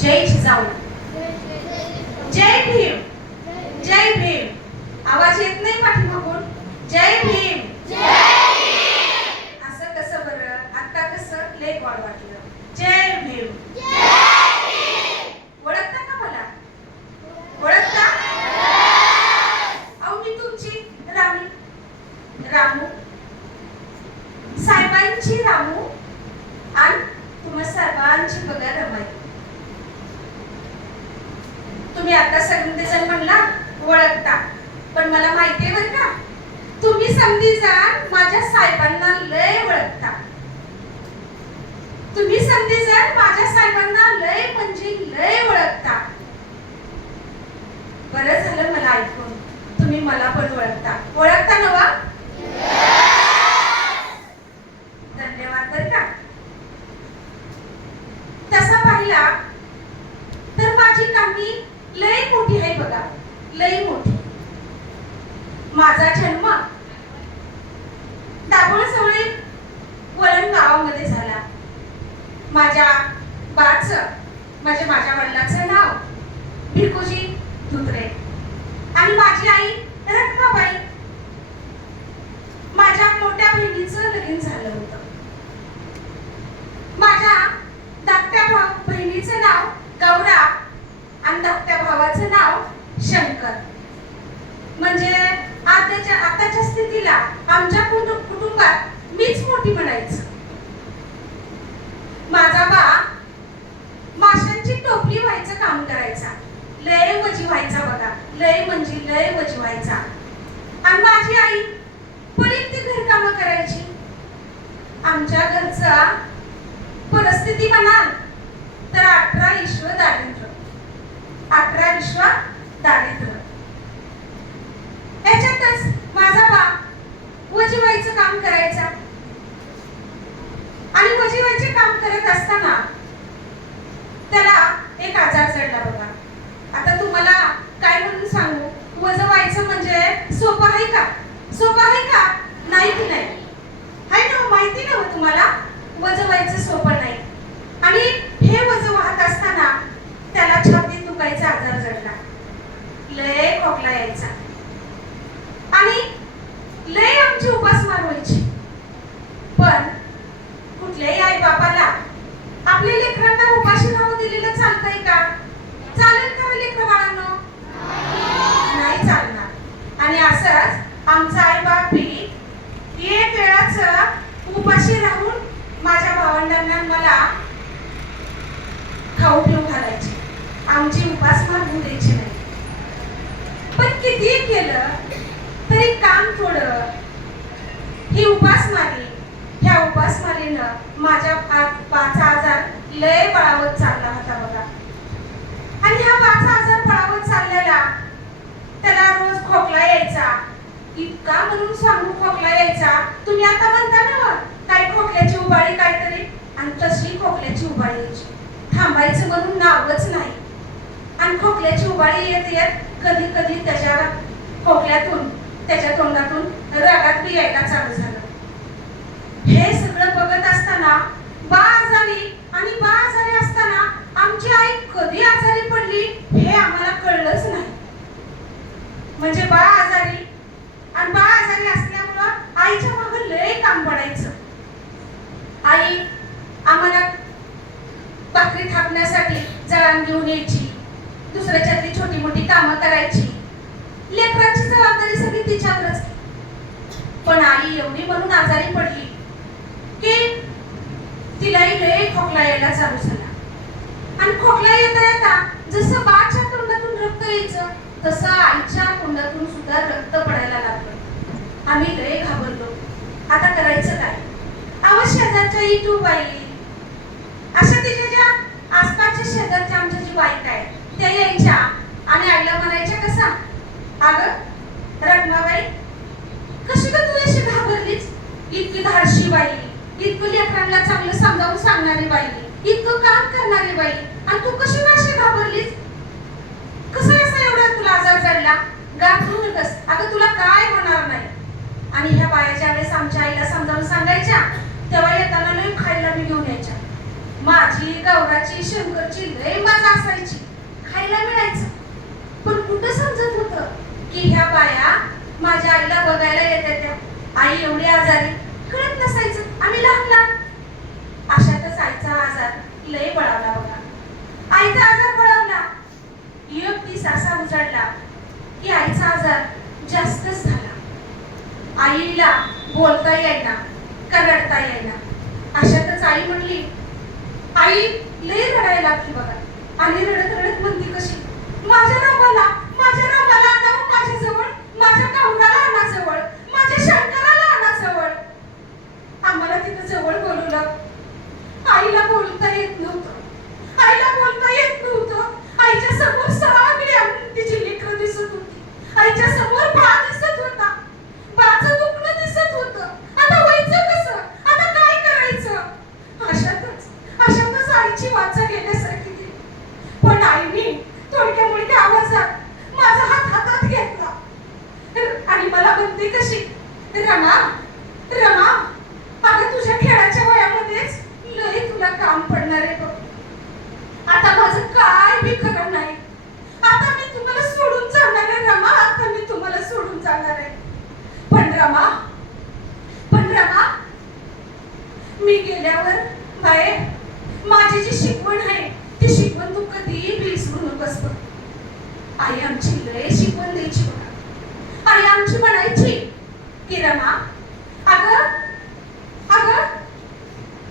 जय जिजाऊ, जय भीम, जय भीम. आवाज येत नाही पाठीमागून? जय भीम. असं कसं बरं? आता कसं लय गोड वाटलं. जय भीम. ओळखता का मला? ओळखता? अहो मी तुमची रामू, साहेबांची रामू आणि तुम्हा सर्वांची बघा रमाई. तुम्ही आता सगळेजण म्हणला ओळखता, पण मला माहितीये बरं का, तुम्ही समधीजण माझ्या साहेबांना लय ओळखता. तुम्ही समधीजण माझ्या साहेबांना लय म्हणजे लय ओळखता. बरं झालं मला ऐकून, तुम्ही मला पण ओळखता. ओळखता ना वा? धन्यवाद बरं का. तसा पाहिला तर माझी कामी लय मोठी आहे बघा, लय मोठी. माझा जन्म दाभोळजवळ वळण गावामध्ये झाला. माझ्या वडिलांचं नाव भिकोजी धुत्रे आणि माझी आई रत्नाबाई. माझ्या मोठ्या बहिणीचं लग्न झालं होतं. माझ्या धाकट्या बहिणीचं नाव गौरा आणि धाकट्या भावाचं नाव शंकर. म्हणजे आताच्या स्थितीला आमच्या कुटुंबात मीच मोठी म्हणायचं. माझा बा माशांची टोपली व्हायचं काम करायचा. लय वजी व्हायचा बघा, लय म्हणजे लय वजी व्हायचा. आणि माझी आई पडीत ती घरकामं करायची. आमच्या घरचा परिस्थिती म्हणाल तर 18 विश्व दारिद्र्य, 18 विश्व दारिद्र्य. याच्यातच माझा बा वजीवाईचं काम करायचा. आणि वजीवाईचे काम करत असताना त्याला एक आजार जडला बघा. आता तुम्हाला काय म्हणून सांगू, वजवायचं म्हणजे सोपं आहे का? सोपं आहे का? नाही की नाही? आहे ना, माहिती ना तुम्हाला, वजवायचं सोपं नाही. आणि हे वज वाहत असताना त्याला छातीत दुखायचा आजार जडला. लय खोकला यायचा आणि लय आमची उपासमार व्हायची. पण कुठल्याही आई बापाला आपल्या लेकरांना उपाशी राहू दिलेलं चालतंय का? चालेल का लेकरं बाळांनो? नाही चालणार. आणि असंच आमचा आई बापी एक वेळाच उपाशी राहून माझ्या भावंडांना मला खाऊ पिऊ घालायचे. आमची उपासमार होऊ द्यायची नाही. पण किती केलं तरी काम थोडं. ह्या उपासमारीनं माझ्या बाचा आजार लय बळावत चालला होता बघा. आणि हा बाचा आजार बळावत चाललेला, त्याला रोज खोकला यायचा. इतका म्हणून सांगू खोकला यायचा. तुम्ही आता म्हणता ना काय खोकल्याची उबाळी काहीतरी, आणि तशी खोकल्याची उबाळी यायची. थांबायचं म्हणून नावच नाही. आणि खोकल्याची उबाळी येत येत कधी कधी त्याच्या खोकल्यातून, त्याच्या तोंडातून रगात बी यायला चालू झालं. हे सगळं बघत असताना बा आजारी असताना आमची आई कधी आजारी पडली हे आम्हाला कळलंच नाही. म्हणजे बा आजारी असल्यामुळं आईच्या मागे लय काम पडायचं. आई आम्हाला भाकरी थापण्यासाठी जळण घेऊन यायची. दुसऱ्याच्यातली छोटी मोठी कामं करायची. लेकरांची जबाबदारी सगळी तिच्यावरच. पण आई एवढी म्हणून आजारी पडली की तिलाही लय खोकला यायला चालू झाला. आणि खोकला येता जसं बाच्या तोंडातून रक्त यायचं तसं आईच्या तोंडातून सुद्धा रक्त पडायला लागलं. आम्ही लय घाबरलो. आता करायचं काय? शेजारच्या इटूबाई अशा तिच्या ज्या आसपासच्या शेजारच्या आमच्या जी बायका आहेत त्या यायच्या आणि आईला म्हणायच्या कसा, अगं रत्नाबाई कशी का तू अशी घाबरलीस? इतकी धाडशी बाई, इतकं लेकरांना चांगलं समजावून सांगणारी बाई, इतकं काम करणारी बाई, आणि तू कशी अशी घाबरलीस? कसं एवढा तुला आजार जडला? घाबरू नकोस, अगं तुला काय होणार नाही. आणि ह्या बाया ज्या वेळेस आमच्या आईला समजावून सांगायच्या तेव्हा येताना लई खायला मी घेऊन यायच्या. माझी गौराची शंकरची लय मजा असायची, खायला मिळायचं. पण कुठं समजत होतं की ह्या बाया माझ्या आईला बघायला येत्या त्या. आई एवढी आजारी, कळत नसायचं. आम्ही लहान लहान. अशातच आईचा आजार लय बळावला बघा. आईचा आजार बळावला. एक दिवस असा उजाडला की आईचा आजार जास्तच झाला. आईला बोलता येईना, का रडता येईना. अशातच आई म्हणली, आई लय रडायला लागली बघा. आणि रडत रडत म्हणती कशी, माझ्या रामाला आणा माझ्या जवळ, माझ्या गौराला आणा जवळ, माझ्या शंकराला आणा जवळ. आम्हाला तिथं जवळ बोलवलं. आईला बोलता येत नव्हतं. आईच्या समोर सगळी तिची लेकरं दिसत होती. आईच्या समोर बा दिसत होता. बाचं दुखणं दिसत होतं. आता व्हायचं कसं, आता काय करायचं. अशातच आईची वाचा गेल्यासारखी गेली. पण आईने थोडक्या मोठ्या आवाजात माझा हात हातात घेतला आणि मला म्हणते कशी, रमा अगं तुझ्या खेळाच्या वयामध्येच लय तुला काम पडणार आहे बघ. आता माझं काय बी खरं नाही. आता मी तुम्हाला सोडून जाणार आहे रमा. आता मी तुम्हाला सोडून जाणार आहे. पण रमा मी गेल्यावर बाहेर माझी जी शिकवण आहे ती शिकवण तू कधी विसरू नकोस बघ. आई आमची लय शिकवण द्यायची बघा. आई आमची म्हणायची की रमा अगं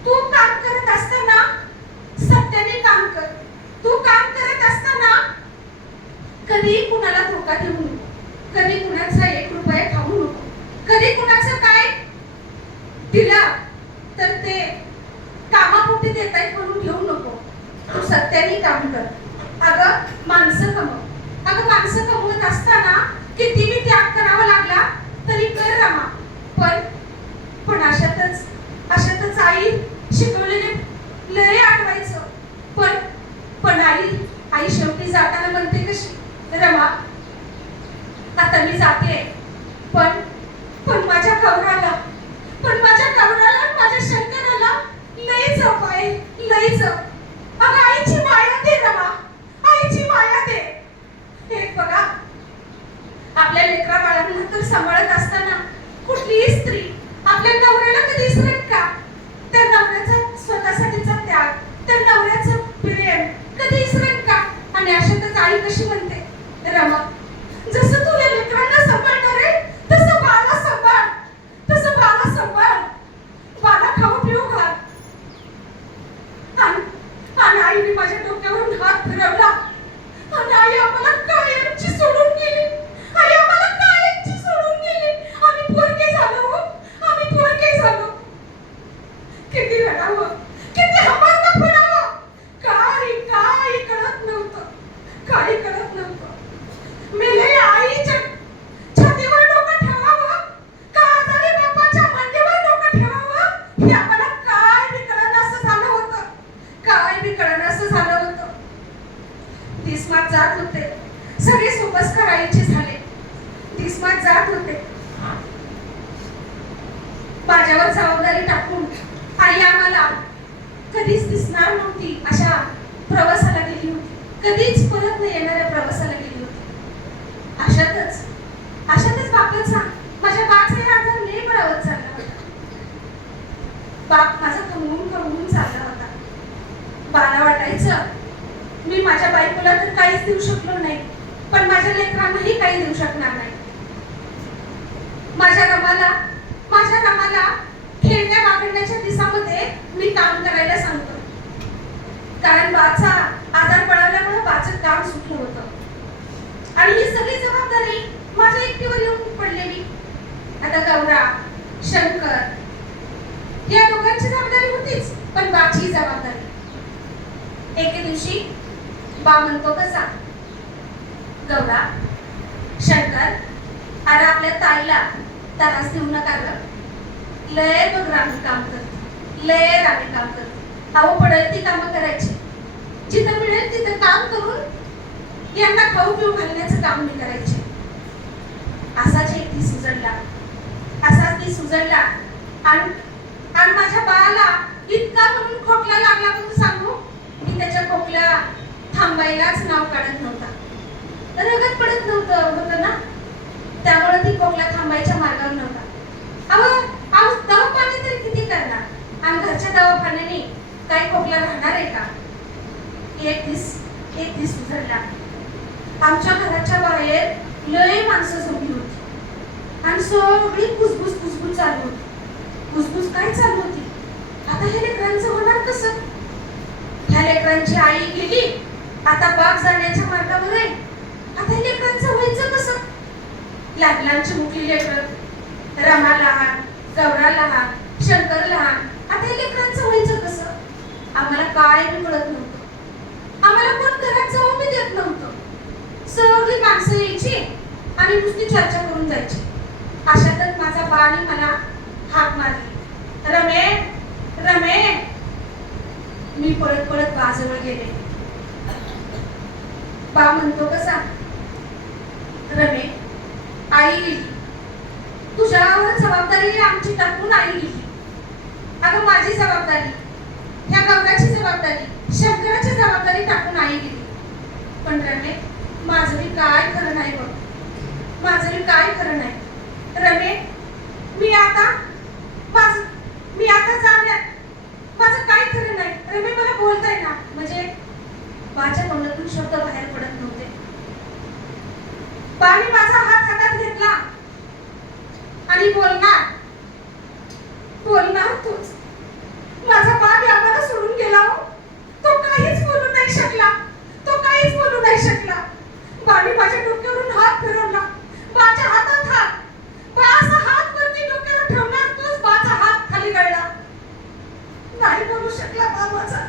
तू काम करत असताना सत्याने काम कर. तू काम करत असताना कधी कुणाला धोका देऊ नको. कधी कुणाचा 1 रुपया खाऊ नको. कधी कुणाचं काय दिलं तर ते कामापोटी देतायत म्हणून घेऊ नको. तू सत्याने काम कर. अगं माणसं कमवत असताना किती मी त्याग करावा लागला तरी कर रमा. पण अशातच आई शिकवलेले लय आठवायचं. पण आई शेवटी जाताना म्हणते कशी, रमा आता मी जाते. पण माझ्या गौराला माझ्या शंकराला लय जप आहे, लय जप. अगं आईची माया दे रमा, आईची माया दे. एक बघा आपल्या लेकरा बाळांना तर सांभाळत असताना कुठलीही स्त्री आपल्या नवऱ्याला कधी विसरत का. त्या नवऱ्याचा स्वतःसाठीचा त्याग, त्या नवऱ्याचं प्रेम कधी विसरत का. आणि अशातच आई कशी म्हणते, रमा जसं तू या लेकरांना सांभाळणार आहे तसं बाळा सांभाळ. बाळा खाऊ पिऊ घाल. आणि आईने माझ्या डोक्यावरून हात फिरवला आणि आई आम्हाला कायमची सोडून गेली. आम्ही पोरके झालो. किती रडावं, किती हमारला पडावं. काही कळत नव्हतं. मेलेल्या आईच्या छातीवर डोकं ठेवावं का आजारी बापाच्या मांडीवर डोकं ठेवावं हे आम्हाला काय बी कळेनासं झालं होतं. दिसमात जात होते. सगळे सोबत करायचे झाले. दिसमात जात होते. माझ्यावर जबाबदारी टाकून आई आम्हाला कधीच दिसणार नव्हती अशा प्रवासाला गेली होती. कधीच परत न येणाऱ्या प्रवासाला गेली होती. अशातच माझ्या बाचा आजार लय बळावत चालला होता. बाप माझा कमवून चालला होता. बाला वाटायचं मी माझ्या बायकोला तर काहीच देऊ शकलो नाही, पण माझ्या लेकरांनाही काही देऊ शकणार नाही. माझ्या रमाला खेळण्या बागडण्याच्या दिवसामध्ये मी काम करायला सांगतो. कारण बाचा आजार बळावल्यामुळे बाचं काम सुटलं होतं. आणि ही सगळी जबाबदारी माझ्या एकटीवर येऊन पडलेली. आता गौरा, शंकर या दोघांची जबाबदारी होतीच, पण बाची जबाबदारी. एके दिवशी बा म्हणतो कसा, गौरा, शंकर, अरे आपल्या ताईला त्रास देऊ नका ग. लय बघ रामी काम करते. अहो पडेल ती कामं करायची. जिथं मिळेल तिथं काम करून यांना खाऊ पिऊ घालण्याचं काम मी करायचे. असाच एक ती सुजडला आणि माझ्या बाळाला इतका म्हणून खोकला लागला म्हणून सांगू की त्याच्या खोकला थांबायलाच नाव काढत नव्हता. रगत पडत नव्हतं होतं ना, त्यामुळे ती खोकला थांबायच्या मार्गावर नव्हता. अहो दवाखाने तरी किती करणार, आणि घरच्या दवाखान्याने काही खोकला राहणार आहे का? एक दिस उजळला. आमच्या घराच्या बाहेर लय माणसं झोपली होती आणि सगळी कुसबुस चालू होती. कुसबुस काय चालू होती? आता हे लेकरांचं होणार कसं? ह्या लेकरांची आई गेली, आता बाप जाण्याच्या मार्गावर आहे. आता हे लेकरांचं व्हायचं कसं? लहानची मुकली लेकर, रमा लहान, गौरा लहान, शंकर लहान, आता हे लेकरांचं व्हायचं कसं? आम्हाला काय बी कळत नव्हतं. आम्हाला कोण घरात जाऊ बी देत नव्हतं. सगळी माणसं यायची आणि नुसती चर्चा करून जायची. अशातच माझा बाळाने मला हाक मारली, रमे रमे. मी पळत पळत बाजूला गेले. बा म्हणतो कसा, रमे आई गेली, तुझ्यावर जबाबदारी आमची टाकून आई गेली. अगं माझी जबाबदारी, ह्या गौराची जबाबदारी, शंकराची जबाबदारी टाकून आई गेली. पण रमे माझं मी काय खरं नाही बघ, माझं मी काय खरं नाही. रमे मी आता जाण्यात माझं काय खरं नाही. रमे मला बोलताय ना, म्हणजे माझ्या तोंडातून शब्द बाहेर पडत नव्हते. बाने माझा हात हातात घेतला आणि बोलणार तूच. माझा बाप आम्हाला सोडून गेला हो. तो काहीच बोलू नाही शकला, तो काहीच बोलू नाही शकला. बाने माझ्या डोक्यावरून हात फिरवला, बाच्या हातात हात. बा असा हात वरती डोक्यावर ठेवणार, तोच बाचा हात खाली गळला. नाही बोलू शकला बा माझा,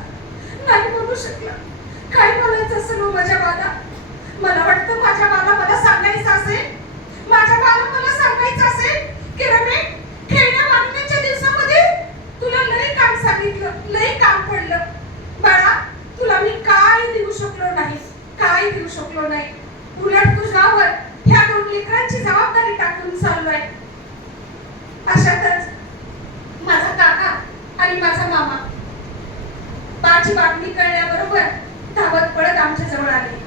नाही बोलू शकला. काय बोलायचं असेल हो माझ्या बाला? मला वाटतं माझ्या बाला मला सांगायचं असेल, माझ्या बाला मला सांगायचं असेल की रमे खेळण्या मागण्याच्या दिवसामध्ये तुला लय काम सांगितलं, लय काम पडलं. बाळा तुला मी काय देऊ शकलो नाही, काय देऊ शकलो नाही. उलट तुझ्यावर ह्या दोन लेकरांची जबाबदारी टाकून चाललोय. अशातच माझा काका आणि माझा मामा बाची बातमी कळल्याबरोबर धावत पळत आमच्या जवळ आले.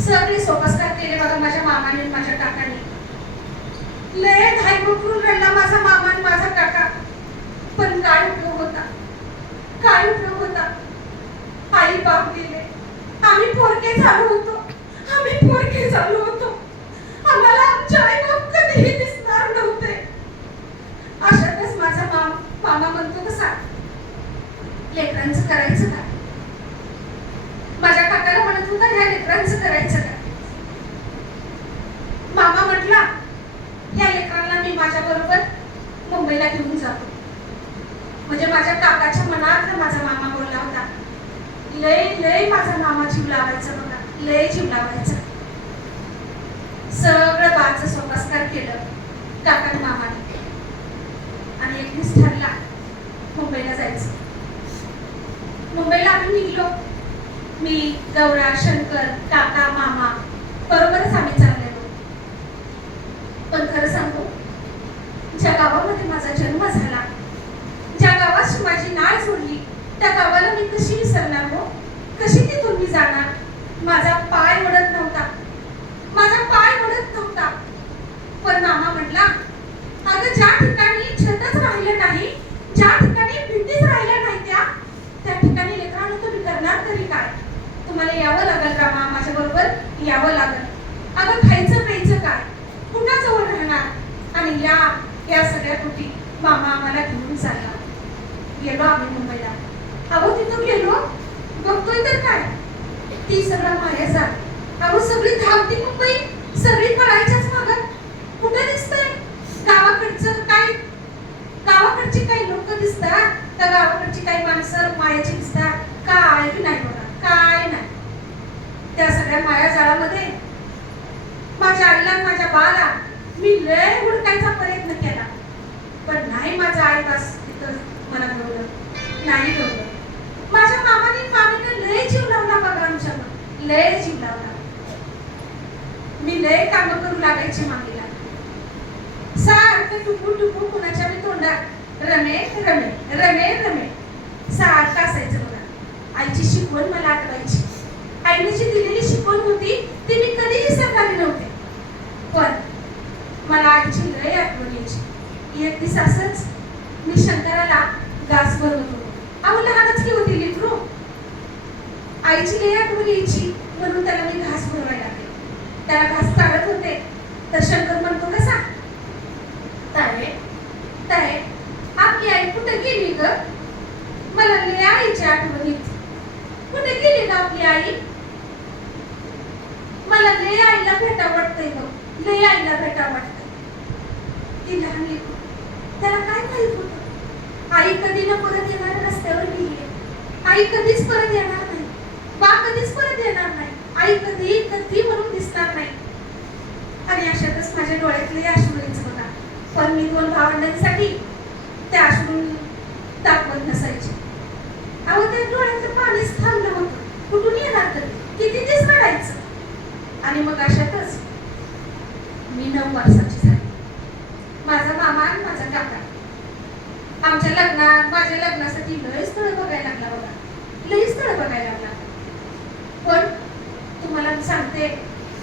सगळे सोपस्कार केले बघा माझ्या मामाने आणि माझ्या काकाने. लय धाय करून रडला माझा मामा आणि माझा काका. पण काय उपयोग होता, काय उपयोग होता? आई बाप गेले, आम्ही पोरके झालो होतो, आम्ही पोरके झालो होतो. आम्हाला आमच्या आई बाप कधीही दिसणार नव्हते. अशातच माझा मामा म्हणतो कसा, लेकरांचं करायचं काय? माझ्या काकाला म्हणत होता ह्या लेकरांचं करायचं काय? मामा म्हटला ह्या लेकरांना मी माझ्या बरोबर मुंबईला घेऊन जातो. म्हणजे माझ्या काकाच्या मनात माझा मामा बोलला होता. लय माझा मामा जीव लावायचा बघा, लय जीव लावायचा. सगळं बाचं सोपस्कार केलं काका मामाने आणि एक दिवस ठरला मुंबईला जायचं. मुंबईला आम्ही निघलो. मी, गौरा, शंकर, काका, मामा बरोबरच आम्ही चाललेलो. पण खरं सांगू, ज्या गावामध्ये माझा जन्म झाला, ज्या गावाशी माझी नाळ जोडली, त्या गावाला मी कशी विसरणार हो? कशी तिथून मी जाणार? माझा पाय ओढत नव्हता, माझा पाय ओढत नव्हता. पण मामा म्हटला, अगं ज्या ठिकाणी छतच राहिलं नाही, ज्या ठिकाणी भिंतीच राहिल्या नाही, त्या ठिकाणी लेकरांनो तुम्ही करणार तरी काय? तुम्हाला यावं लागेल रामा, माझ्या बरोबर यावं लागेल. अगं खायचं प्यायचं काय? कुणाजवळ राहणार? आणि या सगळ्या गोष्टी मामा आम्हाला घेऊन चालला. गेलो आम्ही मुंबईला. अहो तिथं गेलो, बघतोय तर काय, ती सगळं माया झाली. अहो सगळी धावती मुंबई, सगळी पळायच्याच मागं. कुठे दिसतंय गावाकडचं काय? गावाकडची काही लोक दिसतात, त्या गावाकडची काही माणसं मायाची दिसतात? काय बी नाही बघा, काय नाही. त्या सगळ्या माया जाळामध्ये माझ्या आईला माझ्या बाला मी लय हुडकायचा प्रयत्न केला. पण नाही माझ्या आईपास तिथं मला गवलं, नाही गवलं. माझ्या मामाने मामीने लय जीव लावला बघा आमच्यावर, लय जीव लावला. मी लय कामं करू लागायची मामीला. सारखं टुकू टुकू कुणाच्या मी तोंडात रमे रमे रमे रमे. सारखं असायचं बघा. आईची शिकवण मला आठवायची. आईने जी दिलेली शिकवण होती ती मी कधी विसरणारी नव्हते. पण मला आईची लय आठवण यायची. एक दिवस असंच मी शंकराला घास भरवत होतो. अहो लहानच की होती लेकरू. आईची लय आठवण यायची म्हणून त्याला मी घास भरवायला लागले. त्याला घास काढत होते तर शंकर म्हणतो कसा, ताये ताये आपली आई कुठे गेली ग? मला लय आईची आठवण येते. कुठे गेली ग आपली आई? मला लय आईला भेटा वाटतंय ग, लय आईला भेटा वाटतंय. ती लहान लेकरू, त्याला काय माहित होतं आई कधी न परत येणार रस्त्यावर गेली. आई कधीच परत येणार नाही, बा कधीच परत येणार नाही, आई कधी कधी म्हणून दिसणार नाही. आणि अशातच माझ्या डोळ्यातले अश्रू यायचे बघा. पण मी 2 भावंडांसाठी त्या अश्रू दाखवत नसायचे. अहो त्या डोळ्यातलं पाणीच थांबलं होतं. कुठून येणार तरी, किती दिवस रडायचं. आणि मग अशातच मी 9 वर्षाची झाली. माझा मामा आणि माझा काका माझ्या लग्नासाठी लय स्थळ बघायला लागला बघा, लय स्थळ बघायला लागला. पण तुम्हाला मी सांगते,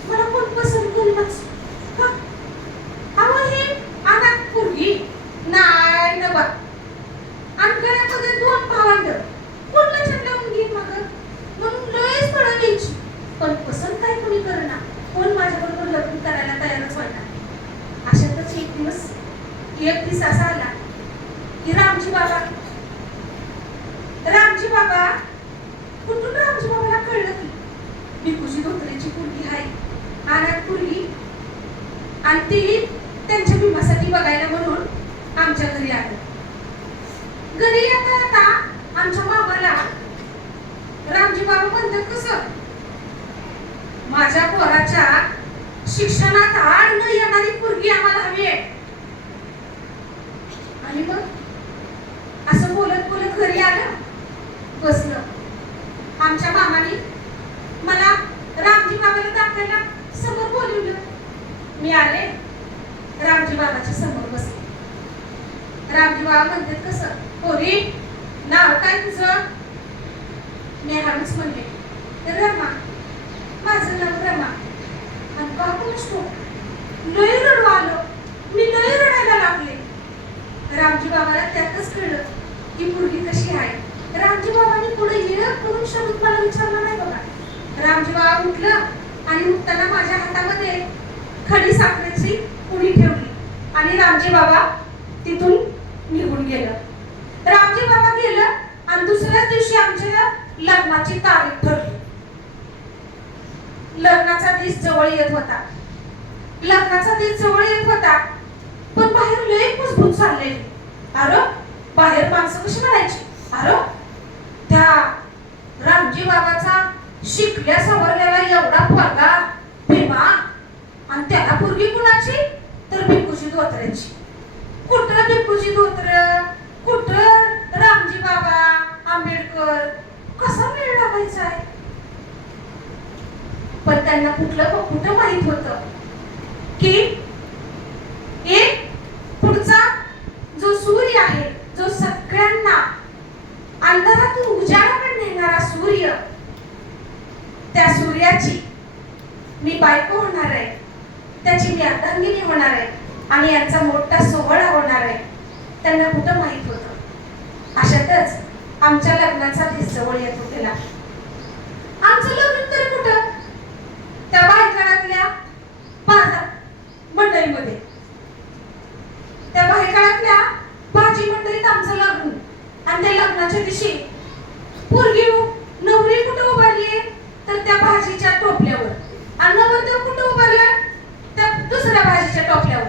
मला कोण पसंत करूनच. अहो हे अनाथ पोरगी नाही न बघ. आणि घरामध्ये 2 भावंड कोणला छंड लावून घेईन मग, म्हणून लयच पडा द्यायची. पण पसंत काय कोणी करणार, कोण माझ्याबरोबर लग्न करायला तयारच व्हायला. अशातच एक दिवस असा आला की रामजी बाबा कुठून रामजी बाबाला कळलं की भिकूची धोत्रेची पोरगी आहे, अनाथ पोरगी, आणि ती त्यांच्या भीमासाठी बघायला म्हणून आमच्या घरी आलं. घरी येता आमच्या मामाला रामजी बाबा म्हणतात कसं, माझ्या पोराच्या शिक्षणात आड न येणारी पोरगी आम्हाला हवी आहे. आणि मग असं बोलत बोलत घरी आलं, बसलं. आमच्या मामाने मला रामजी बाबाला दाखवायला समोर बोलवलं. मी आले, रामजी बाबाच्या समोर बसले. रामजी बाबा म्हणतात कसं, पोरी नाव काय तुझं? मी हळूच म्हणले, रमा. माझं नाव रमा. आणि का नसतो लय रडू आलं, मी लय रडायला लागले. रामजी बाबाला त्यातच कळलं की मुलगी कशी आहे. रामजी बाबांनी पुढे ये करून शब्द मला विचारला नाही बघा. रामजी बाबा उठलं आणि उठताना माझ्या हातामध्ये खडी साखरेची पुडी ठेवली आणि रामजी बाबा तिथून निघून गेलं. रामजी बाबा गेलं आणि दुसऱ्याच दिवशी आमच्या लग्नाची तारीख ठरली. लग्नाचा दिवस जवळ येत होता. पण बाहेर लय कुजबूज चाललेली. अरे बाहेर माणसं कशी म्हणायची, अरे त्या रामजी बाबाचा शिकल्या सवरलेला एवढा पोरगा भीमा, आणि त्याला पोरगी कुणाची, तर भिकूची धोत्र्याची. कुठं भिकूची धोत्र, कुठं रामजी बाबा आंबेडकर, कसा मेळ लागायचा आहे. पण त्यांना कुठं माहित होतं की एक पुढचा जो सूर्य आहे, जो सगळ्यांना अंधारातून उजाडाकडे नेणारा सूर्य, त्या सूर्याची मी बायको होणार आहे, त्याची मी अर्धांगिनी होणार आहे आणि यांचा मोठा सोहळा होणार आहे. त्यांना कुठं माहित होतं. अशातच आमच्या लग्नाचा दिवस जवळ येत होतेला. आमचं लग्न तर कुठं, त्या बाहेरकाळातल्या मंडळीमध्ये, त्या बाहेरकाळातल्या भाजी मंडळीत आमचं लग्न. आणि त्या लग्नाच्या दिवशी पोरगी नवरी कुठं उभारली, तर त्या भाजीच्या टोपल्यावर, आणि नवरदेव कुठं उभारला, त्या दुसऱ्या भाजीच्या टोपल्यावर.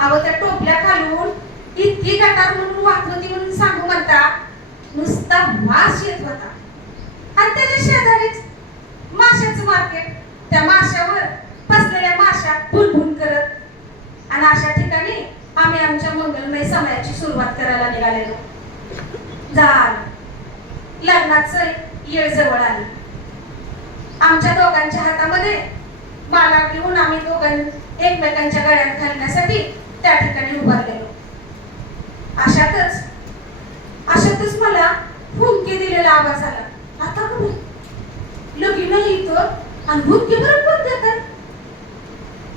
अहो त्या टोपल्या खालून इतकी गटार म्हणून वाहत होती म्हणून सांगू म्हणता, नुसता वास येत होता. आणि त्याच्या शेजारीच माशाचं मार्केट, त्या माशावर बसलेल्या माशा भुनभुन करत. आणि अशा ठिकाणी आम्ही आमच्या मंगलमय समयाची सुरुवात करायला निघालेलो. झालं, लग्नाचं येळ जवळ आली. आमच्या दोघांच्या हातामध्ये माला घेऊन आम्ही दोघांनी एकमेकांच्या गळ्यात घालण्यासाठी त्या ठिकाणी उभारलेलो. अशातच मला हुंके दिलेला आवाज आला. आता कोणी लगीन इथं आणि हुंके बरोबर देतात.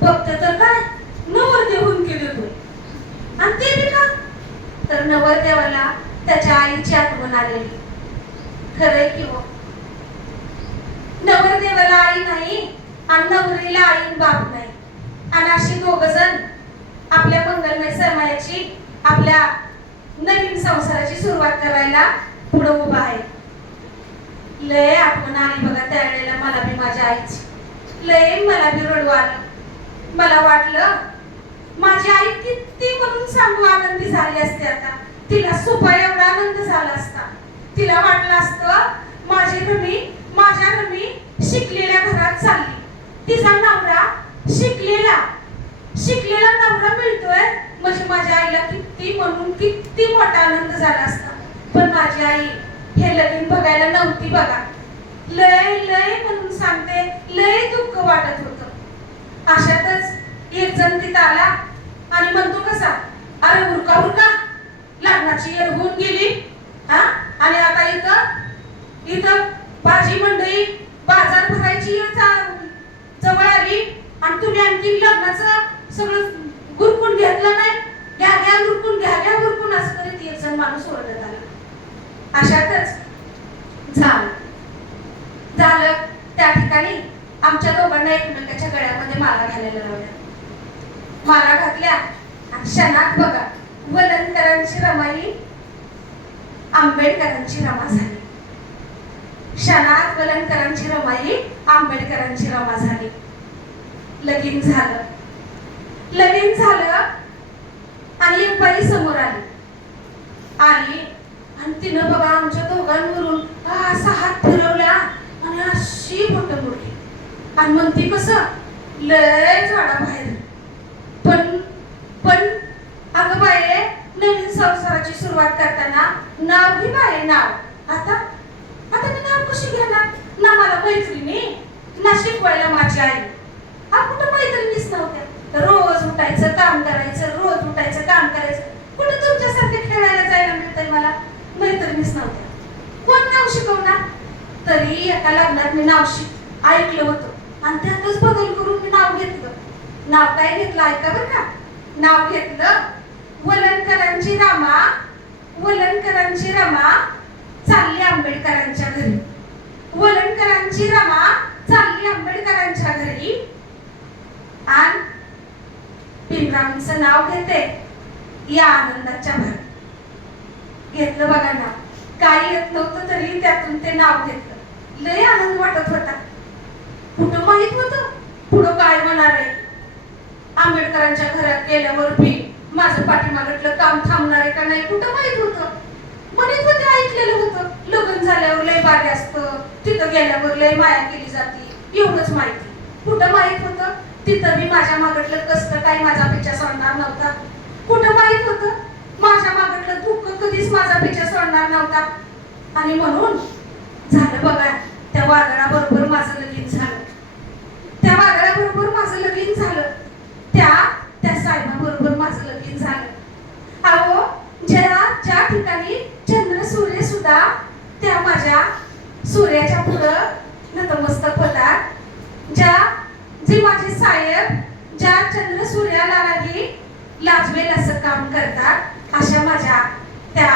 बघते तर काय नवरदेव हुंके देतोय. आणि ते बी का तर नवरदेवाला त्याच्या आईची आठवण आलेली. खरंय की हो, नवरदेवाला आई नाही आणि नवरीला आई बाप नाही. आणि अशी दोघ जण आपल्या मंगलमय समयाची आपल्या नवीन संसाराची सुरुवात करायला पुढे उभा आहे. लय आठवण आली बघा त्यावेळेला मला बी माझ्या आईची. लय मला बी रडू आलं. मला वाटलं माझी आई किती म्हणून सांगू आनंदी झाली असते. आता तिला सुपा एवढा आनंद झाला असता. तिला वाटलं असतं माझ्या रमी शिकलेल्या घरात चालली. तिचा नवरा शिकलेला नवरा मिळतोय म्हणजे माझ्या आईला किती मोठा आनंद झाला असता. पण माझी आई हे लगीन बघायला नव्हती बघा. लय म्हणून सांगते लय दुःख वाटत होतं. अशातच एक जण तिथं आला आणि म्हणतो कसा, अरे उरका लग्नाची येळ होऊन गेली हा, आणि आता इथं भाजी मंडई बाजार भरायची जवळ आली आणि तुम्ही आणखी लग्नाचं सगळं गुरकून घेतलं नाही. घ्या गुरकून असं करीत एक जण माणूस ओरडत आला. अशातच झालं त्या ठिकाणी आमच्या दोघांना एकमेकाच्या गळ्यामध्ये माला घालायला लावल्या. माला घातल्या आणि क्षणात बघा वलनकरांची रमाई आंबेडकरांची रमा झाली. क्षणात वलनकरांची रमाई आंबेडकरांची रमा झाली. लगीन झालं आणि एक बाई समोर आली आणि तिनं बघा आमच्या दोघांवरून असा हात फिरवला आणि अशी बोटं मोडली आणि म्हणती कसं लय झाडा बाहेर. पण अगं बाये, नवीन संसाराची सुरुवात करताना नाव घे बाये, नाव. आता मी नाव कशी घेणार? ना मला मैत्रिणी ना शिकवायला माझी आई. कुठं मैत्रिणीच नव्हत्या. रोज उठायचं काम करायचं. कुठं तुमच्यासारखे खेळायला जायला मिळतंय मला. मैत्रिणीच नव्हत्या. कोण नाव शिकवणार? तरी एका लग्नात मी नाव ऐकलं होतं आणि त्यातच बदल करून मी नाव घेतलं. नाव काय घेतलं ऐका बरं का. नाव घेतलं वलनकरांची रमा चालली आंबेडकरांच्या घरी. वलनकरांची रमा चालली आंबेडकरांच्या घरी आणि भीमरावांचं नाव घेते या आनंदाच्या भरात. घेतलं बघा नाव. काही येत नव्हतं तरी त्यातून ते नाव घेतलं. लय आनंद वाटत होता. कुठं माहित होतं पुढं काय होणार आहे. आंबेडकरांच्या घरात गेल्यावर बी माझं पाठीमागटलं काम थांबणार आहे का नाही कुठं माहित होतं. म्हणत होते, ऐकलेलं होतं लग्न झाल्यावर लय भारी असतं, तिथं गेल्यावर लय माया केली जाते, एवढंच माहिती. कुठं माहित होतं तिथं बी माझ्या मागटलं कष्ट काही माझा पिच्छा सोडणार नव्हता. कुठं माहित होतं माझ्या मागटलं दुःख कधीच माझा पिच्छा सोडणार नव्हता. आणि म्हणून झालं बघा त्या वादळाबरोबर माझं लगीन झालं. त्या साहेबाबरोबर माझं लगीन झालं. अहो ज्या ठिकाणी चंद्र सूर्य सुद्धा त्या माझ्या सूर्याच्या पुढं नतमस्तक होतात. जे माझे साहेब ज्या चंद्र सूर्यालाही लाजवेल असं काम करतात, अशा माझ्या त्या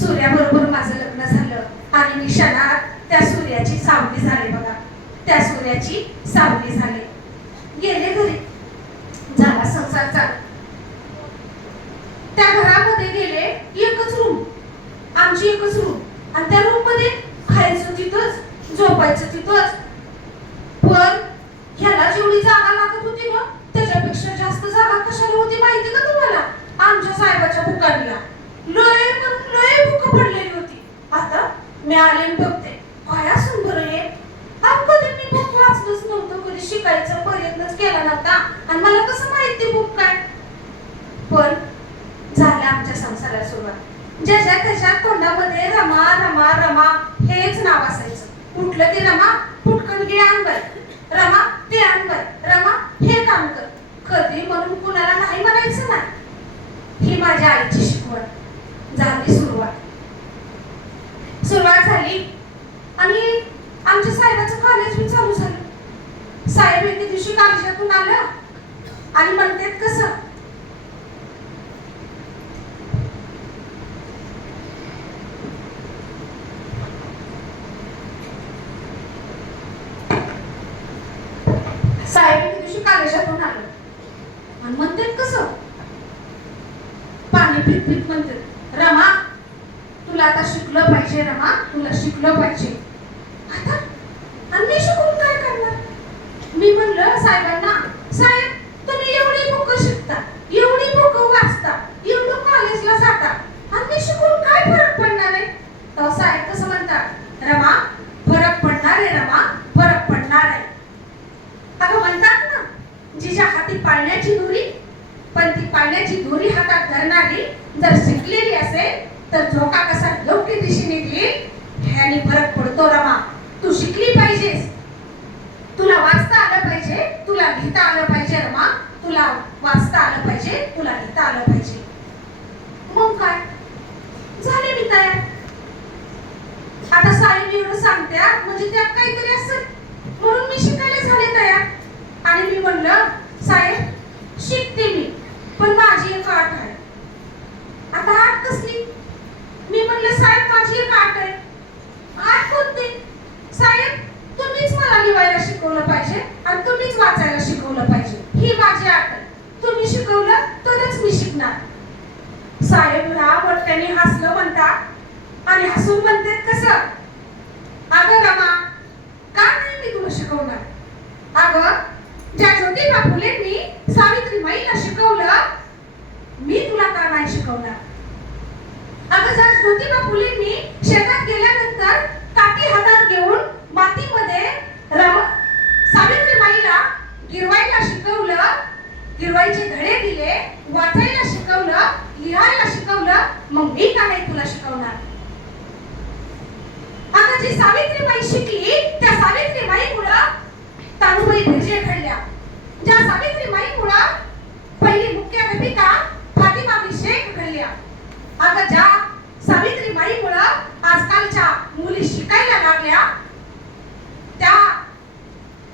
सूर्याबरोबर माझं लग्न झालं आणि मी क्षणात त्या सूर्याची सावली झाले बघा. त्या सूर्याची सावली झाले. गेले घरी, झाला संसार चालू. त्या घरामध्ये गेले, एकच रूम, आमची एकच रूम, आणि त्या रूम मध्ये खायचं तिथंच, झोपायचं तिथंच. पण ह्याला जेवढी जागा लागत होती ना त्याच्यापेक्षा जास्त जागा कशाला होती माहिती का तुम्हाला? आमच्या साहेबाच्या बुकांना लय भूक पडलेली होती. आता मी आले बघते काय असून बरं हे. कधी मी बुक वाचलंच नव्हतं, कधी शिकायचा प्रयत्नच केला नव्हता आणि मला कसं माहिती बुक काय. पण झालं आमच्या संसाराला सुरुवात. ज्याच्या त्याच्या तोंडामध्ये रमा रमा रमा हेच नाव असायचं. उठलं की रमा, फुटकन घे आण बाई, रमा ते आण बाई, रमा हे काम कर. कधी म्हणून कुणाला नाही म्हणायचं नाही. ही माझ्या आईची शिकवण. झाली सुरुवात. सुरुवात झाली आणि आमच्या साहेबाचं कॉलेज बी चालू झालं. साहेब एके दिवशी कॉलेजातून आलं आणि म्हणतात कसं, साहेब एके दिवशी कॉलेजातून आलं आणि म्हणतात कसं, पाणी पीत पीत म्हणतात, रमा तुला आता शिकलं पाहिजे, रमा तुला शिकलं पाहिजे. आता आणि मी शिकून काय करणार? मी म्हणलं साहेबांना, साहेब तुम्ही एवढी बुक शिकता, एवढी बुक वाचता, एवढं कॉलेजला जाता आणि मी शिकून काय फरक पडणार आहे? तर साहेब कसं म्हणतात, रमा फरक पडणार आहे, रमा फरक पडणार आहे. अगं म्हणतात ना, जिच्या हाती पाळण्याची दोरी, पण ती पाळण्याची दोरी हातात धरणारी जर शिकलेली असेल तर झोका कसा योग्य दिशेने घेईल ह्याने फरक पडतो. रमा तू शिकली पाहिजेस, तुला वाचता आलं पाहिजे, तुला लिहिता आलं पाहिजे. रमा तुला वाचता आलं पाहिजे, तुला लिहिता आलं पाहिजे. मग काय झाले मी तयार. आता साहेब एवढं सांगत्यात म्हणजे त्यात काहीतरी असेल म्हणून मी शिकायला झाले तयार. आणि मी म्हणलं साहेब शिकते मी, पण माझी एक अट आहे. आता अट कसली? मी म्हणलं साहेब माझी एक अट आहे. अट कोणती? साहेब तुम्हीच मला लिहायला शिकवलं पाहिजे आणि तुम्हीच वाचायला शिकवलं पाहिजे, ही माझी अट आहे. तुम्ही शिकवलं तरच मी शिकणार. साहेब मोठ्याने हसलं म्हणतात आणि हसून म्हणतात कसं, अगं रमा का नाही मी तुला शिकवणार? अगं ज्या ज्योतिबा फुलेंनी सावित्रीबाईला शिकवलं, मी तुला का नाही शिकवणार? अगं ज्या ज्योतिबा फुलेंनी शेतात गेल्यानंतर काठी हातात घेऊन मातीमध्ये सावित्रीबाईला गिरवायला शिकवलं, गिरवायचे धडे दिले, वाचायला शिकवलं, लिहायला शिकवलं, मग मी का नाही तुला शिकवणार? अगं जी सावित्रीबाई शिकली त्या सावित्रीबाईमुळं तानुबाई भिरजे घडल्या. ज्या सावित्रीबाईमुळं पहिली मुख्याध्यापिका फातिमाबाई शेख घडल्या. अगं ज्या सावित्रीबाईमुळं आजकालच्या मुली शिकायला लागल्या, त्या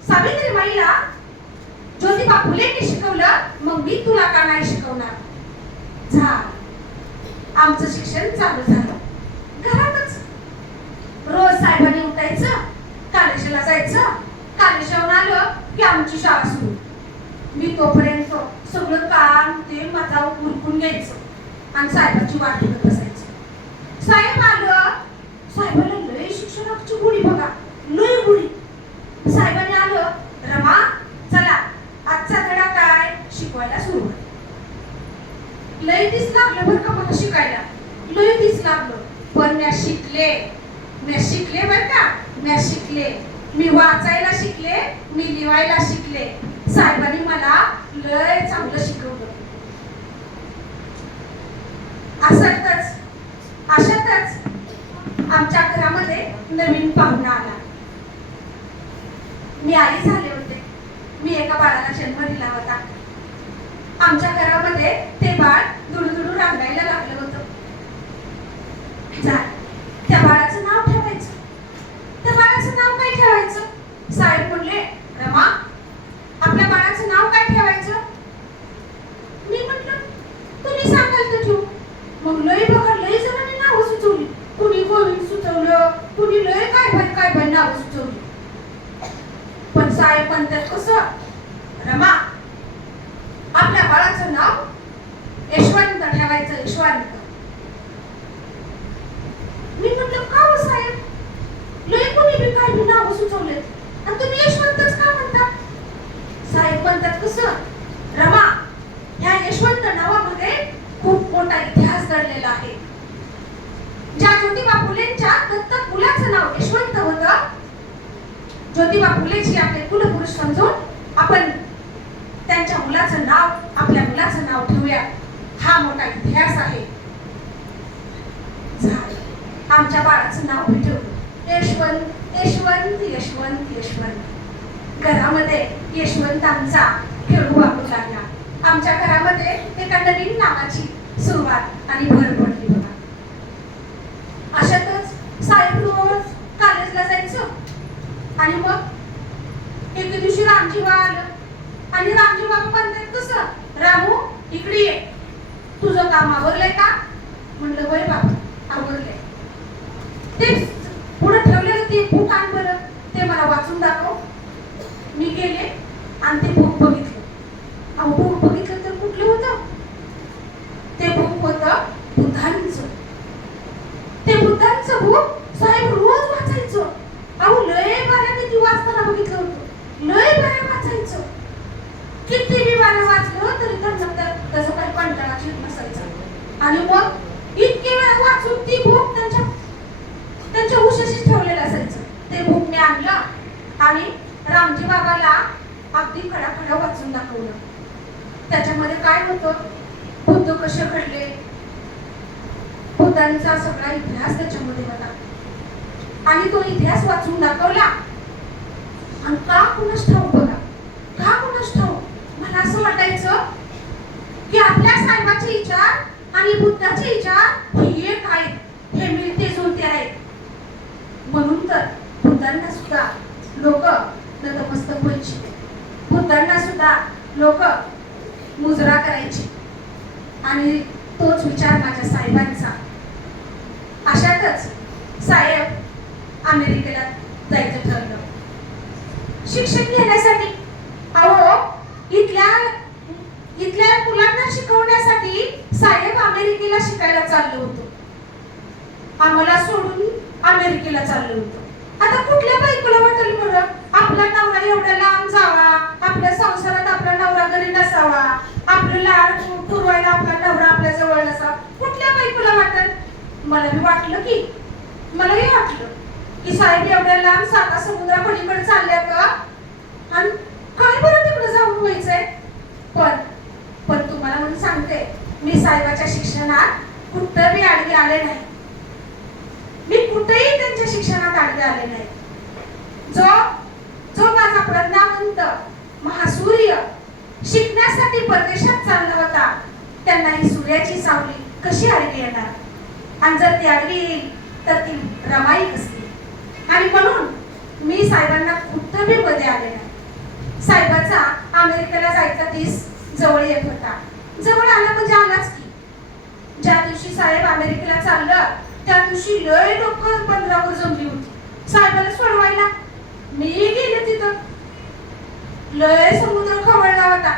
सावित्रीबाईला ज्योतिबा फुलेंनी शिकवलं, मग मी तुला का नाही शिकवणार? आमचं शिक्षण चालू झालं. घरातच रोज साहेबांनी उठायचं, कॉलेजला जायचं, कॉलेजहून आलं की आमची शाळा सुरू. मी तोपर्यंत सगळं काम ते माझा उरकून घ्यायचं आणि साहेबांची वाट बघत बसायचं. साहेब आलं, साहेबाला लय शिक्षणाची गुढी बघा, लय गुढी. साहेबांनी आलं, रमा चला आजचा धडा काय शिकवायला सुरुवात. लय दिस लागलं बरं का मला शिकायला, लय दिस लागलं. पण मी शिकले बरं का, मी शिकले. मी वाचायला शिकले, मी लिहायला शिकले. साहेबांनी मला लय चांगलं शिकवलं. अशातच आमच्या घरामध्ये नवीन पाहुणा आला. मी आई झाले होते. मी एका बाळाला जन्म दिला होता. आमच्या घरामध्ये ते बाळ दुडू रांगायला लागलं होतं. त्या बाळाचं नाव ठेवायचं. त्या बाळाचं नाव काय ठेवायचं? साहेब म्हणले, रमा आपल्या बाळाचं नाव काय ठेवायचं? मी म्हटलं तुम्ही सांगाल तर ठेवू. मग लय जणांनी नाव सुचवली. कुणी गोविंद सुचवलं, कुणी लय काय नाव सुचवली. पण साहेब म्हणतात कसं, रमा आपल्या बाळाचं नाव यशवंत ठेवायचं, यशवंत. मी म्हटलं का हो साहेब, लय कोणी बी काय बी नाव सुचवले आणि तुम्ही यशवंतच का म्हणता? साहेब म्हणतात कसं, रमा ह्या यशवंत नावामध्ये खूप मोठा इतिहास दडलेला आहे. ज्या ज्योतिबा फुलेंच्या दत्तक मुलाचं नाव यशवंत होतं, ज्योतिबा फुलेची आपले कुलपुरुष समजून आपण त्यांच्या मुलाचं नाव, आपल्या मुलाचं नाव ठेवूया. हा मोठा इतिहास आहे. आमच्या बाळाचं नाव मी ठेवलं यशवंत, यशवंत, यशवंत, यशवंत. घरामध्ये यशवंतांचा खेळू वाहू लागला. आमच्या घरामध्ये एका नवीन नावाची सुरुवात आणि भर पडली बघा. अशातच साहेब रोज कॉलेजला जायचं आणि मग एके दिवशी रामजी बाबा आलं आणि रामजी बाबा म्हणतात कसं, रामू इकडे ये, तुझं काम आवरलंय का? म्हणलं होय बाबा आवरलंय. ते पुढे ठेवलेलं ते बुक आण बरं, ते मला वाचून दाखव. मी गेले आणि ते बुक बघितलं. अहो बुक बघितलं तर कुठलं होतं? ते बुक होतं बुद्धांचं. ते बुद्धांचं बुक साहेब रोज वाचायचं. अहो लय बऱ्या किती वाचताना बघितलं होतं, लय बऱ्या वाचायचं. किती बी बऱ्या वाचलं तरी त्यांचं त्याचं काही कंटाळा येत नसायचा. आणि मग इतके वेळा वाचून ती बुक त्यांच्या उशाशीच ठेवलेलं असायचं. ते बुक मी आणलं आणि रामजी बाबाला अगदी खडाखडा वाचून दाखवलं. त्याच्यामध्ये काय होतं, बुद्ध कसे घडले, बुद्धांचा सगळा इतिहास त्याच्यामध्ये होता. आणि तो इतिहास वाचून दाखवला. आणि का कुणास ठाऊक बघा, का कुणास ठाऊक मला असं वाटायचं की आपल्या साहेबाचे विचार आणि बुद्धाचे विचार हे एक आहेत, हे मिळते जुळते आहेत. म्हणून तर बुद्धांना सुद्धा लोक नतमस्तक व्हायचे, बुद्धांना सुद्धा लोक मुजरा करायचे. आणि तोच विचार माझ्या साहेबांचा. अशातच साहेब अमेरिकेला जायचं ठरलं शिक्षण घेण्यासाठी. अहो इथल्या मुलांना शिकवण्यासाठी साहेब अमेरिकेला शिकायला चाललो होतो. आम्हाला सोडून अमेरिकेला चाललो होतो. आता कुठल्या बायकोला वाटेल बरं आपला नवरा एवढ्या लांब जावा, आपल्या संसारात आपला नवरा घरी नसावा, आपलं लाड पुरवायला आपला नवरा आपल्या जवळ नसावा. कुठल्या बायकोला वाटेल? मला बी वाटलं की, मलाही वाटलं की साहेब एवढ्या लांब साता समुद्रा पलीकडे चालल्या का, आणि काय बरं तिकडे जाऊन व्हायचंय. पण तुम्हाला म्हणून सांगते, मी साहेबाच्या शिक्षणात कुठं बी आडवी आले नाही. मी कुठेही त्यांच्या शिक्षणात आडवे आले नाही. जो माझा प्रज्ञावंत महासूर्य शिकण्यासाठी परदेशात चालला होता, त्यांना ही सूर्याची सावली कशी आडवी येणार? आणि जर ती आडवी येईल तर ती रमाई कसली? आणि म्हणून मी साहेबांना कुठं बी मध्ये आले नाही. साहेबाचा अमेरिकेला जायचा दिस जवळ येत होता. जवळ आला म्हणजे आलाच की. ज्या दिवशी साहेब अमेरिकेला चाललं त्या दिवशी लय लोक बंदरावर जमली होती साहेबाला सोडवायला. मी गेले तिथं. लय समुद्र खवळला होता.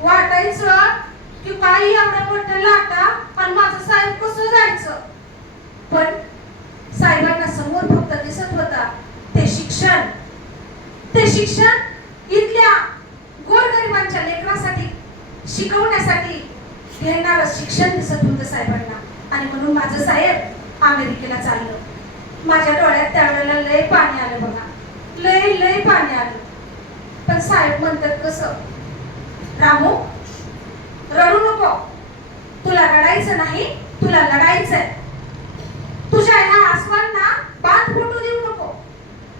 वाटायचं की काही एवढ्या मोठ्या लाटा आणि माझं साहेब कसं जायचं. पण साहेबांना समोर फक्त दिसत होता ते शिक्षण. ते शिक्षण इथल्या गोरगरिबांच्या लेकरासाठी शिकवण्यासाठी घेणारं शिक्षण दिसत होतं साहेबांना. आणि म्हणून माझं साहेब अमेरिकेला चाललं. माझ्या डोळ्यात त्यावेळेला लय पाणी आलं बघा, लय पाणी आलं. पण साहेब म्हणतात कसं, रामू रडू नको, तुला रडायचं नाही, तुला लढायचंय. तुझ्या ह्या आसवांना बांध फुटू देऊ नको.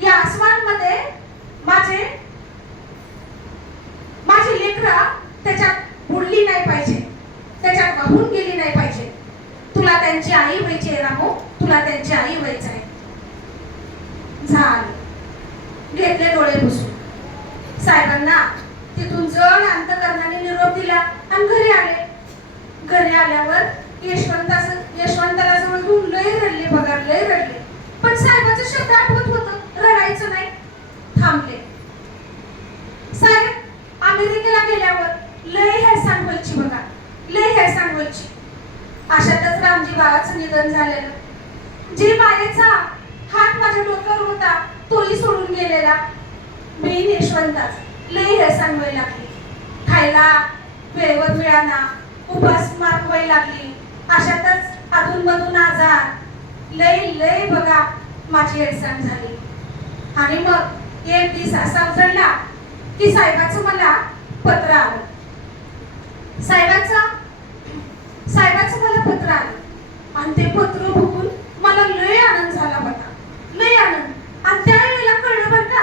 या आसवांमध्ये माझी लेकरं त्याच्यात बुडली नाही पाहिजे, त्याच्यात वाहून गेली नाही पाहिजे. तुला त्यांची आई व्हायची आहे रामू, तुला त्यांची आई व्हायचं आहे. झालं. घेतले डोळे पुसून. साहेबांना तिथून जड अंतकरणाने निरोप दिला आणि घरी आले. घरी आल्यावर यशवंताला जवळ घेऊन लय रडले बघा, लय रडले. पण साहेबाचं शब्द आठवत होतं, रडायचं नाही. थांबले. साहेब अमेरिकेला गेल्यावर लय हेळसांड व्हायची बघा, लय हेळसांड व्हायची. अशातच रामजी बाबाचं निधन झालेलं. जे मायेचा हात माझ्या डोक्यावर होता तोही सोडून गेलेला. मी यशवंताच लय हेळसांड व्हायला लागली. खायला वेळेवर मिळाना, उपास मार व्हायला लागली. अशातच अधूनमधून आजार, लय बघा माझी हेळसांड झाली. आणि मग एक दिवस असा उघडला की साहेबाचं मला पत्र आलं. साहेबाचं मला पत्र आलं आणि ते पत्र बघून मला लय आनंद झाला बघा, लय आनंद. आणि त्यावेळेला कळलं बरं का,